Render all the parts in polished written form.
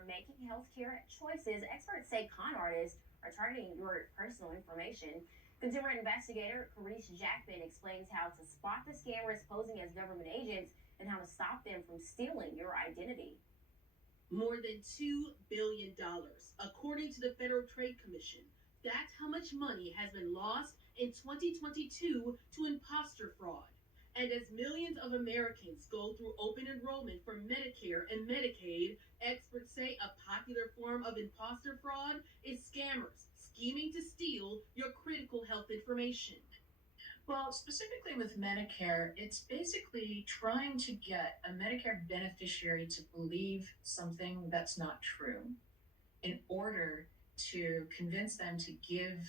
you're making healthcare choices, experts say con artists are targeting your personal information. Consumer investigator Carice Jackman explains how to spot the scammers posing as government agents and how to stop them from stealing your identity. More than $2 billion, according to the Federal Trade Commission. That's how much money has been lost in 2022 to imposter fraud. And as millions of Americans go through open enrollment for Medicare and Medicaid, experts say a popular form of imposter fraud is scammers scheming to steal your critical health information. Well, specifically with Medicare, it's basically trying to get a Medicare beneficiary to believe something that's not true in order to convince them to give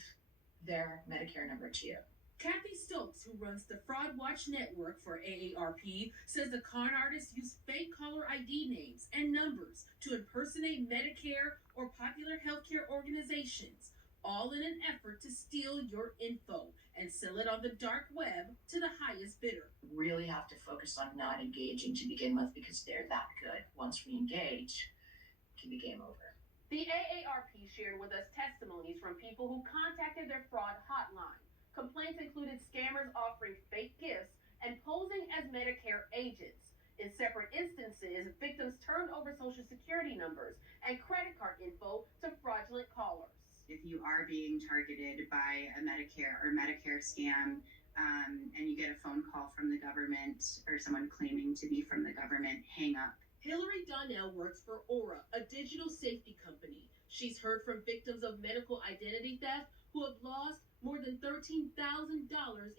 their Medicare number to you. Kathy Stokes, who runs the Fraud Watch Network for AARP, says the con artists use fake caller ID names and numbers to impersonate Medicare or popular healthcare organizations, all in an effort to steal your info and sell it on the dark web to the highest bidder. Really have to focus on not engaging to begin with because they're that good. Once we engage, it can be game over. The AARP shared with us testimonies from people who contacted their fraud hotline. Complaints included scammers offering fake gifts and posing as Medicare agents. In separate instances, victims turned over Social Security numbers and credit card info to fraudulent callers. If you are being targeted by a Medicare or Medicare scam, and you get a phone call from the government or someone claiming to be from the government, hang up. Hillary Donnell works for Aura, a digital safety company. She's heard from victims of medical identity theft who have lost more than $13,000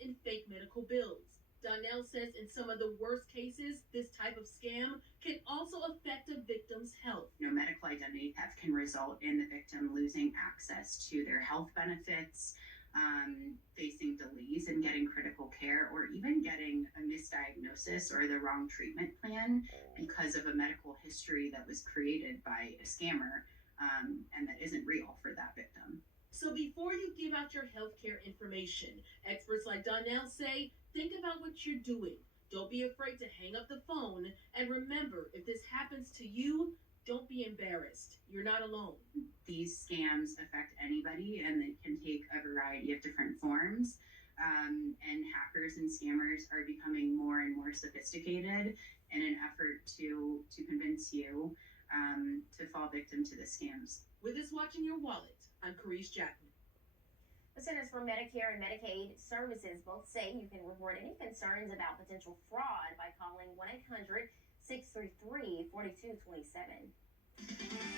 in fake medical bills. Donnell says in some of the worst cases, this type of scam can also affect a victim's health. Medical identity theft can result in the victim losing access to their health benefits, facing delays in getting critical care, or even getting a misdiagnosis or the wrong treatment plan because of a medical history that was created by a scammer and that isn't real for that victim. So before you give out your healthcare information, experts like Donnell say, think about what you're doing. Don't be afraid to hang up the phone. And remember, if this happens to you, don't be embarrassed. You're not alone. These scams affect anybody, and they can take a variety of different forms. And hackers and scammers are becoming more and more sophisticated in an effort to convince you to fall victim to the scams. With this watch in your wallet, I'm Carice Jackman. The Centers for Medicare and Medicaid Services both say you can report any concerns about potential fraud by calling 1-800-633-4227.